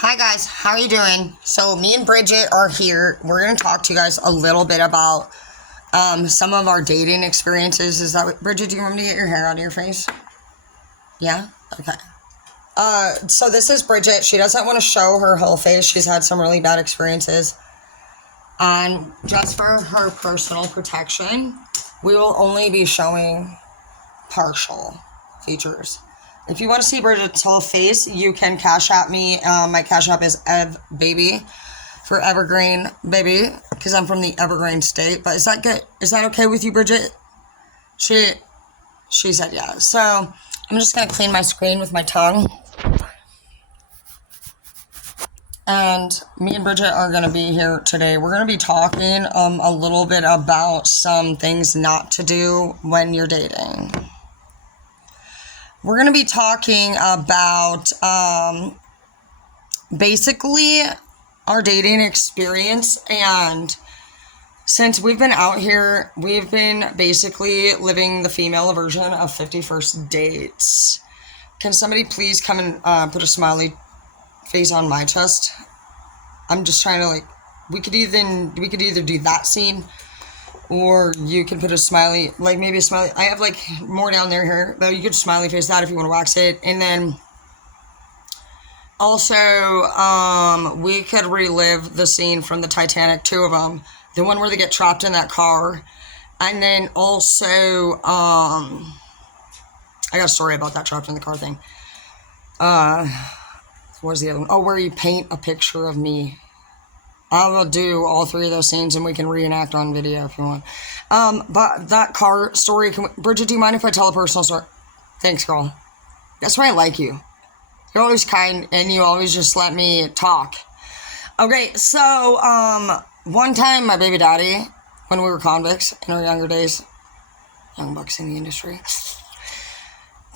Hi guys, how are you doing? So me and Bridget are here. We're going to talk to you guys a little bit about some of our dating experiences. Is that what, Bridget, do you want me to get your hair out of your face? Yeah? Okay. So this is Bridget. She doesn't want to show her whole face. She's had some really bad experiences. And just for her personal protection, we will only be showing partial features. If you want to see Bridget's whole face, you can cash at me. My cash app is EvBaby for Evergreen Baby, because I'm from the Evergreen state. But is that good? Is that okay with you, Bridget? She said yeah. So I'm just gonna clean my screen with my tongue. And me and Bridget are gonna be here today. We're gonna be talking a little bit about some things not to do when you're dating. We're going to be talking about basically our dating experience. And since we've been out here, we've been basically living the female version of 51st dates. Can somebody please come and put a smiley face on my chest? I'm just trying to we could either do that scene, or you can put a smiley, maybe a smiley. I have more down there here, but you could smiley face that if you want to wax it. And then also, we could relive the scene from the Titanic, two of them, the one where they get trapped in that car. And then also, I got a story about that trapped in the car thing. Where's the other one? Oh, where you paint a picture of me. I will do all three of those scenes and we can reenact on video if you want. But that car story, Bridget, do you mind if I tell a personal story? Thanks, girl. That's why I like you. You're always kind and you always just let me talk. Okay, so, one time my baby daddy, when we were convicts in our younger days, young bucks in the industry,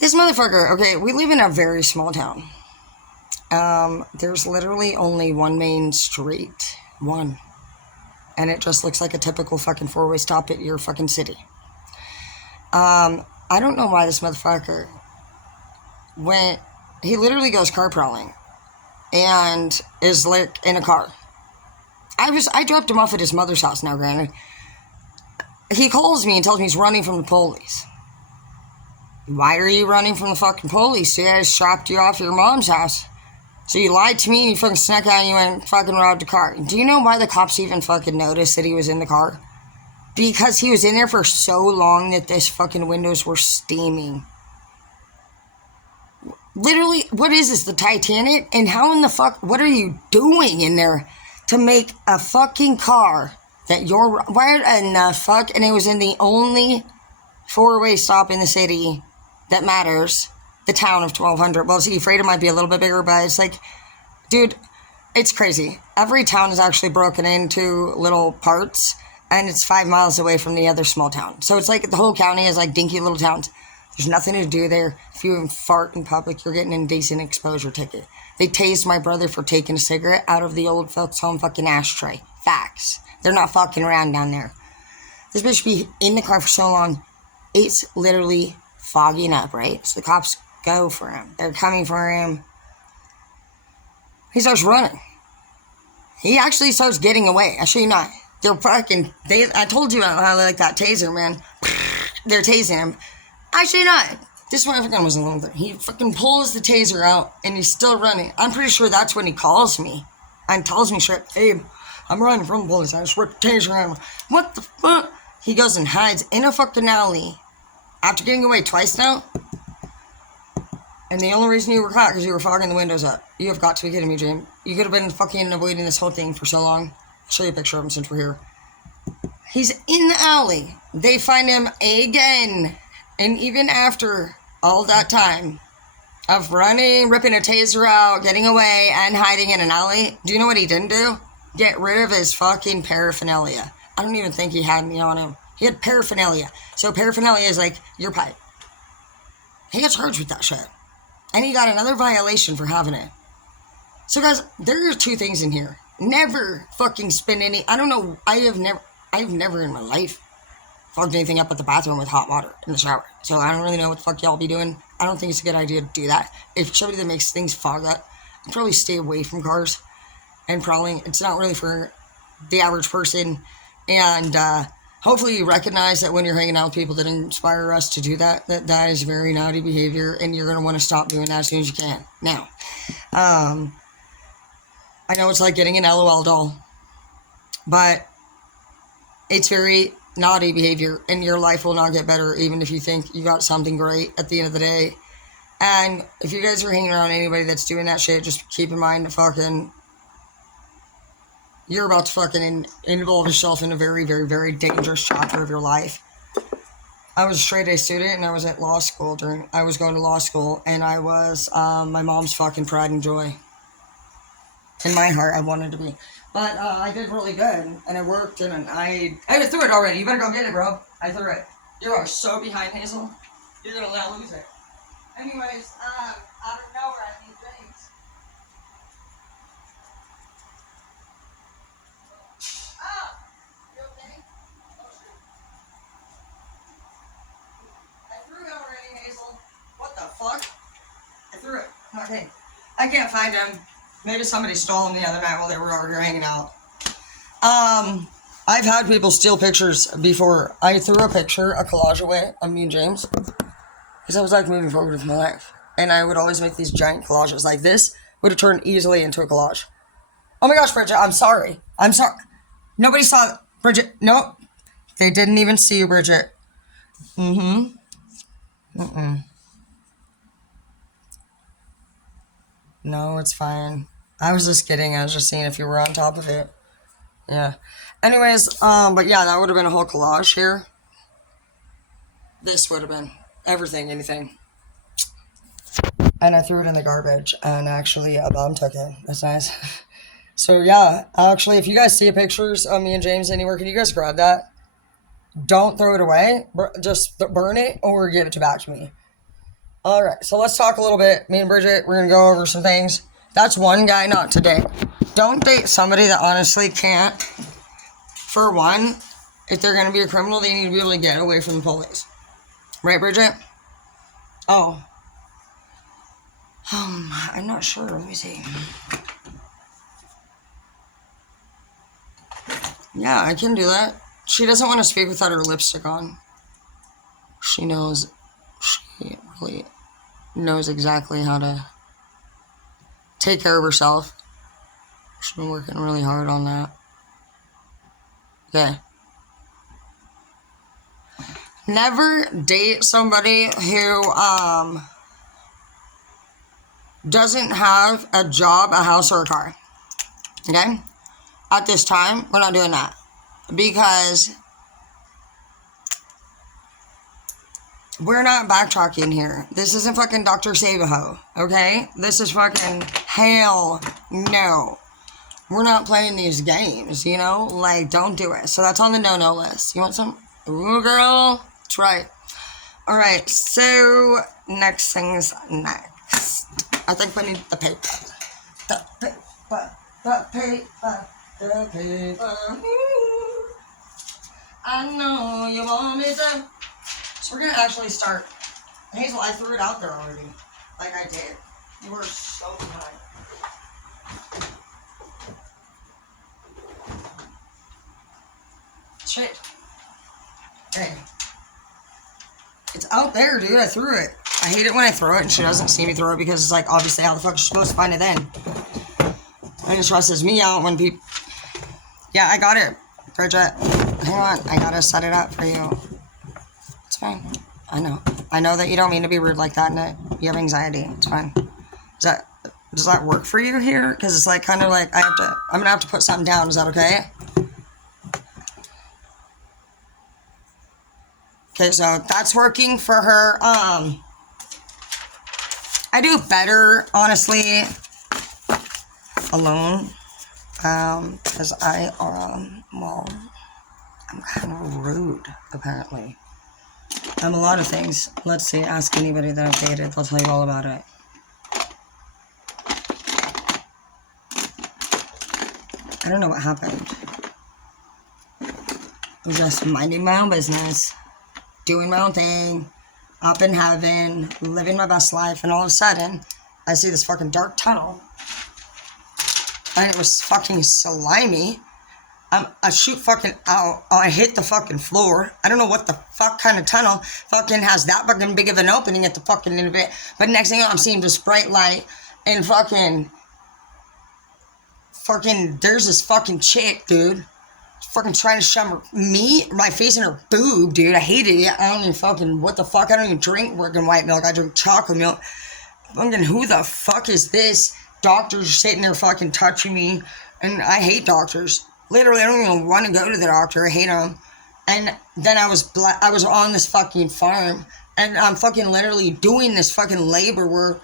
this motherfucker, okay, we live in a very small town. There's literally only one main street. One. And it just looks like a typical fucking four-way stop at your fucking city. I don't know why this motherfucker he literally goes car prowling and is in a car. I dropped him off at his mother's house now, granted. He calls me and tells me he's running from the police. Why are you running from the fucking police? See, I just dropped you off at your mom's house. So you lied to me and you fucking snuck out and you went and fucking robbed a car. Do you know why the cops even fucking noticed that he was in the car? Because he was in there for so long that his fucking windows were steaming. Literally, what is this, the Titanic? And how in the fuck, what are you doing in there to make a fucking car that why in the fuck? And it was in the only four-way stop in the city that matters. The town of 1,200. Well, see, Freedom might be a little bit bigger, but it's dude, it's crazy. Every town is actually broken into little parts, and it's 5 miles away from the other small town. So it's the whole county is dinky little towns. There's nothing to do there. If you even fart in public, you're getting an indecent exposure ticket. They tased my brother for taking a cigarette out of the old folks' home fucking ashtray. Facts. They're not fucking around down there. This bitch be in the car for so long, it's literally fogging up, right? So the cops go for him. They're coming for him. He starts running. He actually starts getting away. I show you not. I told you how they like that taser, man. They're tasing him. I show you not. This motherfucker was a little bit. He fucking pulls the taser out and he's still running. I'm pretty sure that's when he calls me and tells me straight, hey, I'm running from the police. I just ripped the taser out. What the fuck? He goes and hides in a fucking alley after getting away twice now. And the only reason you were caught because you were fogging the windows up. You have got to be kidding me, James. You could have been fucking avoiding this whole thing for so long. I'll show you a picture of him since we're here. He's in the alley. They find him again. And even after all that time of running, ripping a taser out, getting away, and hiding in an alley, do you know what he didn't do? Get rid of his fucking paraphernalia. I don't even think he had any on him. He had paraphernalia. So paraphernalia is your pipe. He got charged with that shit. And he got another violation for having it. So guys, there are two things in here. Never fucking spend any, I don't know, I've never in my life fogged anything up at the bathroom with hot water in the shower. So I don't really know what the fuck y'all be doing. I don't think it's a good idea to do that. If somebody that makes things fog up, probably stay away from cars. And probably, it's not really for the average person. And hopefully you recognize that when you're hanging out with people that inspire us to do that, that is very naughty behavior, and you're going to want to stop doing that as soon as you can. Now, I know it's like getting an LOL doll, but it's very naughty behavior, and your life will not get better even if you think you got something great at the end of the day. And if you guys are hanging around anybody that's doing that shit, just keep in mind that fucking you're about to fucking involve yourself in a very, very, very dangerous chapter of your life. I was a straight A student, and I was at law school I was going to law school, and I was my mom's fucking pride and joy. In my heart, I wanted to be. But I did really good, and I worked, and I threw it already. You better go get it, bro. I threw it. You are so behind, Hazel. You're gonna let lose it. Anyways, out of nowhere, I need things. Ah! You okay? Oh, shit. I threw it already, Hazel. What the fuck? I threw it. Okay. I can't find him. Maybe somebody stole them the other night while they were over here hanging out. I've had people steal pictures before. I threw a collage away of me and James, because I was like moving forward with my life. And I would always make these giant collages. Like this would have turned easily into a collage. Oh my gosh, Bridget, I'm sorry. I'm sorry. Nobody saw Bridget. Nope. They didn't even see you, Bridget. Mm-hmm. No, it's fine. I was just kidding. I was just seeing if you were on top of it. Yeah. Anyways, but yeah, that would have been a whole collage here. This would have been everything, anything. And I threw it in the garbage, and actually a bomb took it. That's nice. So yeah, actually, if you guys see pictures of me and James anywhere, can you guys grab that? Don't throw it away. Just burn it or give it back to me. All right, so let's talk a little bit. Me and Bridget, we're going to go over some things. That's one guy not to date. Don't date somebody that honestly can't. For one, if they're going to be a criminal, they need to be able to get away from the police. Right, Bridget? Oh. I'm not sure. Let me see. Yeah, I can do that. She doesn't want to speak without her lipstick on. She knows. She really knows exactly how to take care of herself. She's been working really hard on that. Okay. Never date somebody who doesn't have a job, a house, or a car. Okay? At this time, we're not doing that. Because we're not backtracking here. This isn't fucking Dr. Save-A-Ho, okay? This is fucking hell no. We're not playing these games, you know? Like, don't do it. So that's on the no-no list. You want some? Ooh, girl. That's right. All right, so next thing's next. I think we need the paper. The paper. The paper. The paper. I know you want me to. So we're going to actually start. Hazel, I threw it out there already. Like I did. You were so behind. Shit. Hey. It's out there, dude. I threw it. I hate it when I throw it and she doesn't see me throw it because it's like, obviously, how the fuck is she supposed to find it then? And it stresses me out when people... Yeah, I got it, Bridget. Hang on. I gotta set it up for you. It's fine. I know. I know that you don't mean to be rude like that, and you have anxiety. It's fine. Does that work for you here? Because it's like kind of like I'm gonna have to put something down. Is that okay? Okay, so that's working for her. I do better, honestly, alone. Because well, I'm kind of rude, apparently. I'm a lot of things. Let's see, ask anybody that I've dated. They'll tell you all about it. I don't know what happened. I'm just minding my own business, doing my own thing, up in heaven, living my best life, and all of a sudden, I see this fucking dark tunnel, and it was fucking slimy. I shoot fucking out. I hit the fucking floor. I don't know what the fuck kind of tunnel fucking has that fucking big of an opening at the fucking end of it. But next thing you know, I'm seeing this bright light and fucking, there's this fucking chick, dude. Fucking trying to shove my face in her boob, dude. I hated it. I don't even fucking, what the fuck? I don't even drink working white milk. I drink chocolate milk. Fucking, who the fuck is this? Doctors are sitting there fucking touching me. And I hate doctors. Literally, I don't even want to go to the doctor. I hate them. And then I was on this fucking farm. And I'm fucking literally doing this fucking labor work.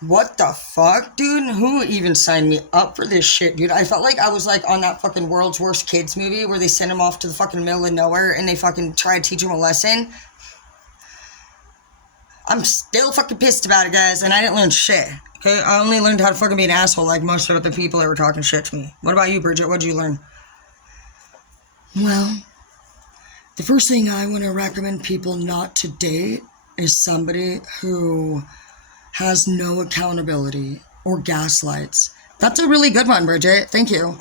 What the fuck, dude? Who even signed me up for this shit, dude? I felt like I was like on that fucking World's Worst Kids movie where they send them off to the fucking middle of nowhere and they fucking try to teach them a lesson. I'm still fucking pissed about it, guys, and I didn't learn shit. Okay, I only learned how to fucking be an asshole like most of the people that were talking shit to me. What about you, Bridget? What'd you learn? Well, the first thing I want to recommend people not to date is somebody who has no accountability or gaslights. That's a really good one, Bridget. Thank you.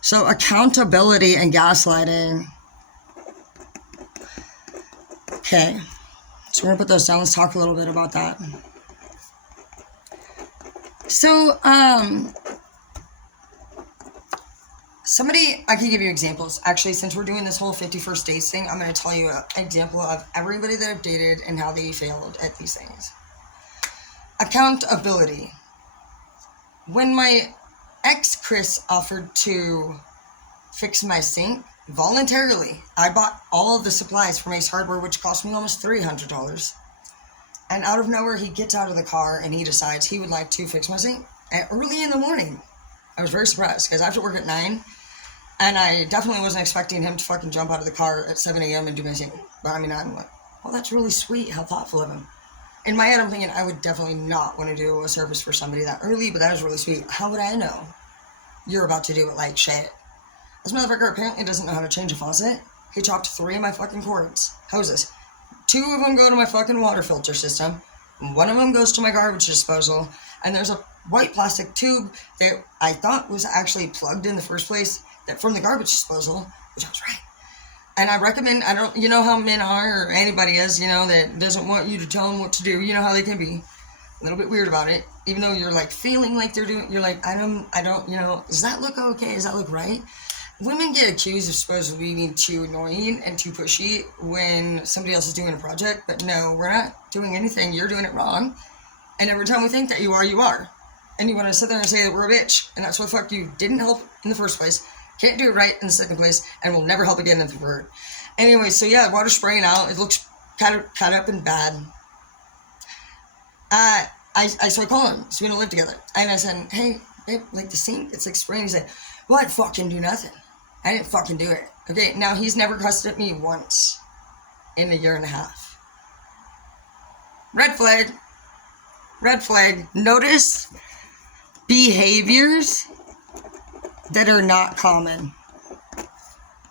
So accountability and gaslighting. Okay. So we're going to put those down. Let's talk a little bit about that. So, I can give you examples. Actually, since we're doing this whole 51st dates thing, I'm going to tell you an example of everybody that I've dated and how they failed at these things. Accountability. When my ex, Chris, offered to fix my sink, voluntarily, I bought all of the supplies from Ace Hardware, which cost me almost $300. And out of nowhere, he gets out of the car and he decides he would like to fix my sink early in the morning. I was very surprised because I have to work at 9, and I definitely wasn't expecting him to fucking jump out of the car at 7 a.m. and do my sink. But I mean, I'm like, well, that's really sweet. How thoughtful of him. In my head, I'm thinking I would definitely not want to do a service for somebody that early, but that was really sweet. How would I know you're about to do it like shit? This motherfucker apparently doesn't know how to change a faucet. He chopped 3 of my fucking hoses. 2 of them go to my fucking water filter system. 1 of them goes to my garbage disposal. And there's a white plastic tube that I thought was actually plugged in the first place that from the garbage disposal, which I was right. And I recommend, you know how men are, or anybody is, you know, that doesn't want you to tell them what to do. You know how they can be a little bit weird about it. Even though you're like feeling like they're doing, you're like, I don't, you know, does that look okay? Does that look right? Women get accused of supposedly being too annoying and too pushy when somebody else is doing a project. But no, we're not doing anything. You're doing it wrong. And every time we think that you are. And you want to sit there and say that we're a bitch. And that's what the fuck you didn't help in the first place. Can't do it right in the second place, and will never help again in the third. Anyway, so yeah, water spraying out. It looks cut up and bad. So I call him. So we don't live together. And I said, hey, babe, like the sink, it's like spraying. He said, well, I'd fucking do nothing. I didn't fucking do it. Okay, now he's never cussed at me once in a year and a half. Red flag. Red flag. Notice behaviors that are not common.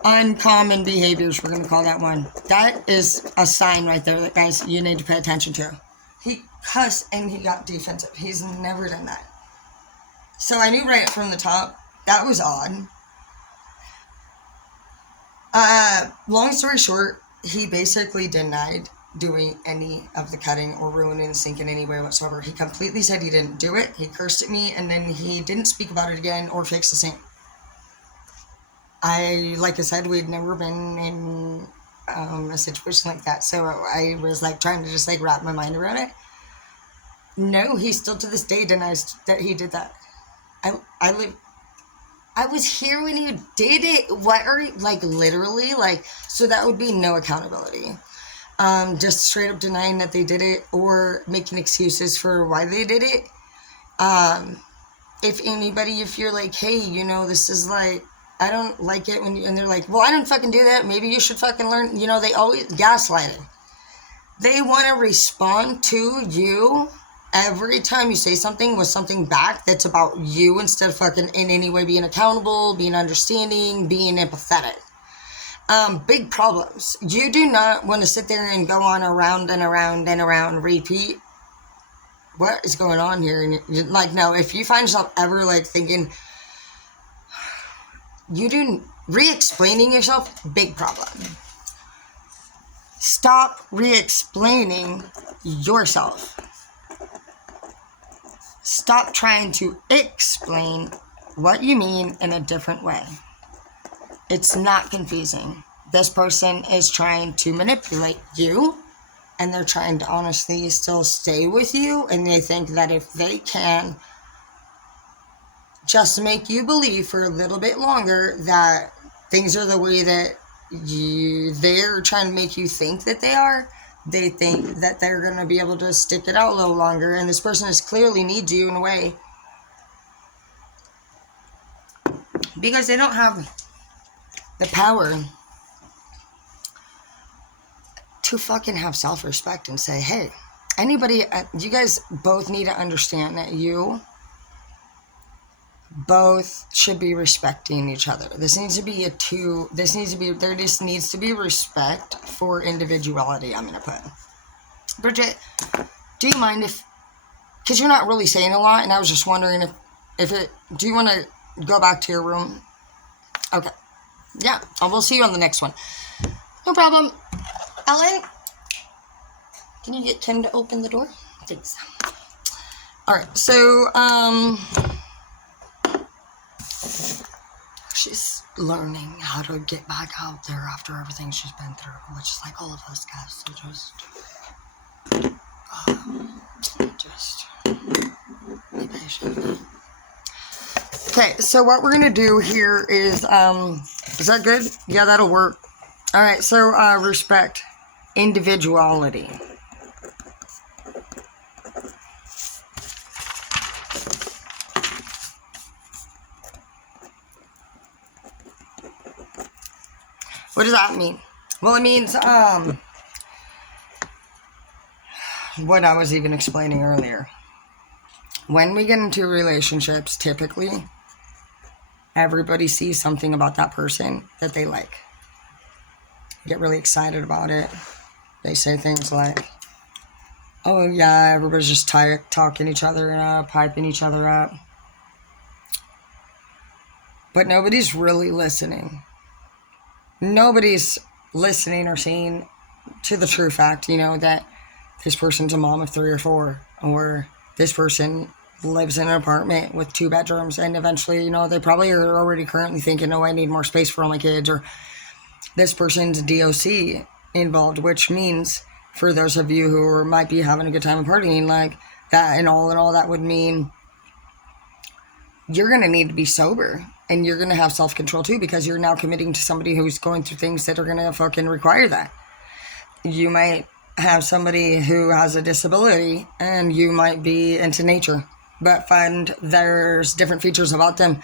Uncommon behaviors, we're going to call that one. That is a sign right there that, guys, you need to pay attention to. He cussed and he got defensive. He's never done that. So I knew right from the top, that was odd. Long story short, he basically denied doing any of the cutting or ruining the sink in any way whatsoever. He completely said he didn't do it. He cursed at me, and then he didn't speak about it again or fix the sink. Like I said, we'd never been in a situation like that, so I was like trying to just like wrap my mind around it. No, he still to this day denies that he did that. I was here when you did it. What are you, like, literally, like, so that would be no accountability. Just straight up denying that they did it or making excuses for why they did it. If you're like, hey, you know, this is like, I don't like it when you, and they're like, well, I didn't fucking do that. Maybe you should fucking learn. You know, they always gaslighting. They want to respond to you every time you say something with something back that's about you instead of fucking in any way being accountable, being understanding, being empathetic. Big problems. You do not want to sit there and go on around and around and around, repeat. What is going on here? And you're like, no, if you find yourself ever like thinking, You do re-explaining yourself, big problem. Stop re-explaining yourself. Stop trying to explain what you mean in a different way. It's not confusing. This person is trying to manipulate you, and they're trying to honestly still stay with you, and they think that if they can just make you believe for a little bit longer that things are the way that they're trying to make you think that they are, they think that they're going to be able to stick it out a little longer, and this person is clearly needs you in a way because they don't have the power to fucking have self-respect and say, hey, anybody, you guys both need to understand that you both should be respecting each other. There just needs to be respect for individuality, I'm going to put. Bridget, do you mind if, because you're not really saying a lot, and I was just wondering do you want to go back to your room? Okay. Yeah, we'll see you on the next one. No problem. Ellen, can you get Tim to open the door? Thanks. All right, so, she's learning how to get back out there after everything she's been through, which is like all of us guys, so just be patient. Okay, so what we're gonna do here is that good? Yeah, that'll work. All right, so respect, individuality. What does that mean? Well, it means what I was even explaining earlier. When we get into relationships, typically, everybody sees something about that person that they like. Get really excited about it. They say things like, oh yeah, everybody's just talking each other up, hyping each other up. But nobody's really listening. Nobody's listening or seeing to the true fact, that this person's a mom of 3 or 4, or this person lives in an apartment with 2 bedrooms, and eventually, they probably are already currently thinking, oh, I need more space for all my kids, or this person's DOC involved, which means, for those of you who might be having a good time partying like that, and all that would mean you're going to need to be sober, and you're going to have self-control too, because you're now committing to somebody who's going through things that are going to fucking require that. You might have somebody who has a disability, and you might be into nature, but find there's different features about them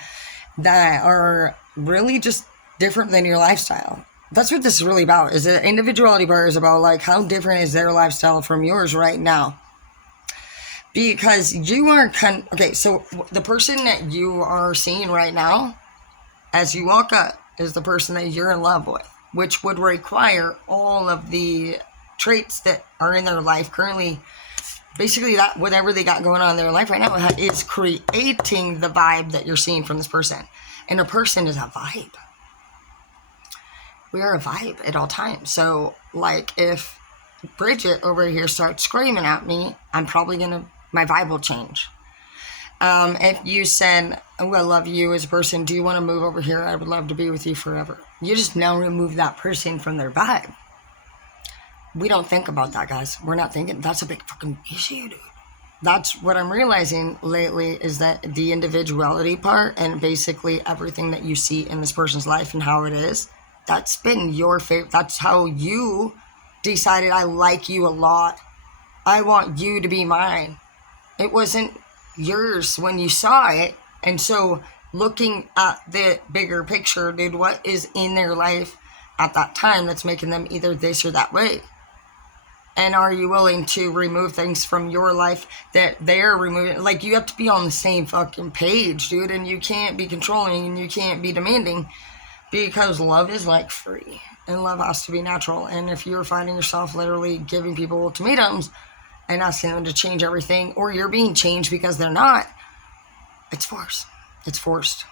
that are really just different than your lifestyle. That's what this is really about. Is the individuality part is about like how different is their lifestyle from yours right now. Because you are okay, so the person that you are seeing right now as you walk up is the person that you're in love with, which would require all of the traits that are in their life currently. Basically, that whatever they got going on in their life right now is creating the vibe that you're seeing from this person. And a person is a vibe. We are a vibe at all times. So, like, if Bridget over here starts screaming at me, I'm probably my vibe will change. If you said, oh, I love you as a person, do you want to move over here? I would love to be with you forever. You just now remove that person from their vibe. We don't think about that, guys. We're not thinking. That's a big fucking issue, dude. That's what I'm realizing lately, is that the individuality part and basically everything that you see in this person's life and how it is, that's been your favorite. That's how you decided, I like you a lot. I want you to be mine. It wasn't yours when you saw it. And so looking at the bigger picture, dude, what is in their life at that time that's making them either this or that way? And are you willing to remove things from your life that they're removing? Like, you have to be on the same fucking page, dude. And you can't be controlling and you can't be demanding, because love is like free. And love has to be natural. And if you're finding yourself literally giving people ultimatums and asking them to change everything, or you're being changed because they're not, it's forced. It's forced.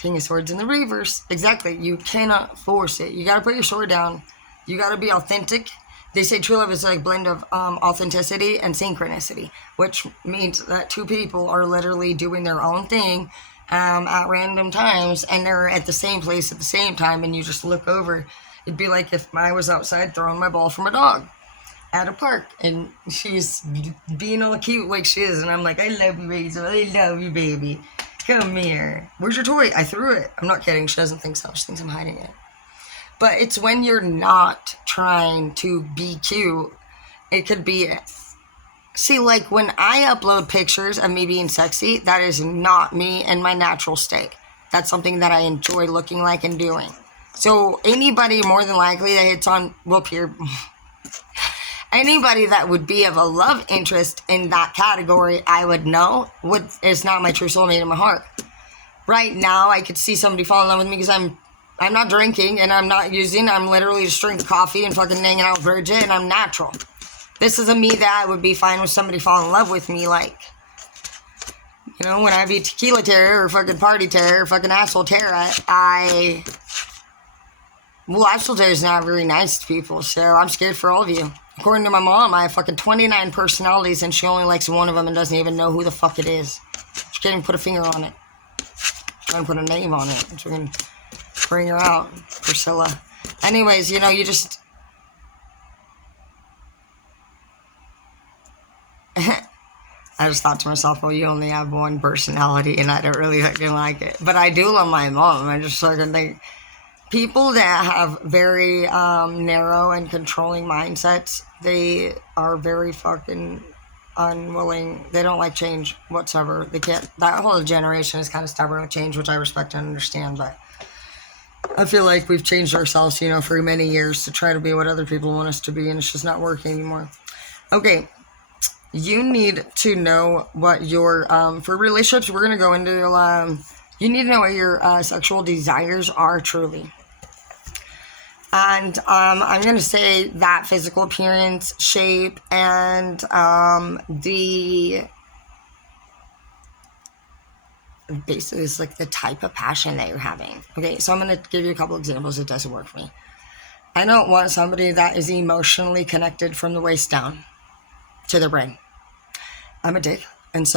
King of Swords in the reverse. Exactly. You cannot force it. You gotta put your sword down. You gotta be authentic. They say true love is like a blend of authenticity and synchronicity, which means that two people are literally doing their own thing at random times, and they're at the same place at the same time, and you just look over. It'd be like if I was outside throwing my ball from a dog at a park, and she's being all cute like she is, and I'm like, I love you, Rachel. I love you, baby. Come here. Where's your toy? I threw it. I'm not kidding. She doesn't think so. She thinks I'm hiding it. But it's when you're not trying to be cute, it could be it. See, like when I upload pictures of me being sexy, that is not me in my natural state. That's something that I enjoy looking like and doing. So anybody more than likely that hits on, anybody that would be of a love interest in that category, I would know is not my true soulmate in my heart. Right now, I could see somebody fall in love with me because I'm not drinking and I'm not using. I'm literally just drinking coffee and fucking hanging out with Bridget, and I'm natural. This is a me that I would be fine with somebody falling in love with me, like, you know, when I be tequila terror or fucking party terror or fucking asshole terror, asshole terror is not very nice to people, so I'm scared for all of you. According to my mom, I have fucking 29 personalities, and she only likes one of them and doesn't even know who the fuck it is. She can't even put a finger on it. Trying to put a name on it. So we can bring her out, Priscilla. Anyways, you know, you just... I just thought to myself, well, you only have one personality, and I don't really fucking like it. But I do love my mom. I just fucking think... People that have very narrow and controlling mindsets, they are very fucking unwilling. They don't like change whatsoever. They can't. That whole generation is kind of stubborn with change, which I respect and understand. But I feel like we've changed ourselves, you know, for many years to try to be what other people want us to be, and it's just not working anymore. Okay, you need to know what your for relationships. We're gonna go into you need to know what your sexual desires are truly. And I'm going to say that physical appearance, shape, and basically it's like the type of passion that you're having. Okay, so I'm going to give you a couple examples. It doesn't work for me. I don't want somebody that is emotionally connected from the waist down to their brain. I'm a dick.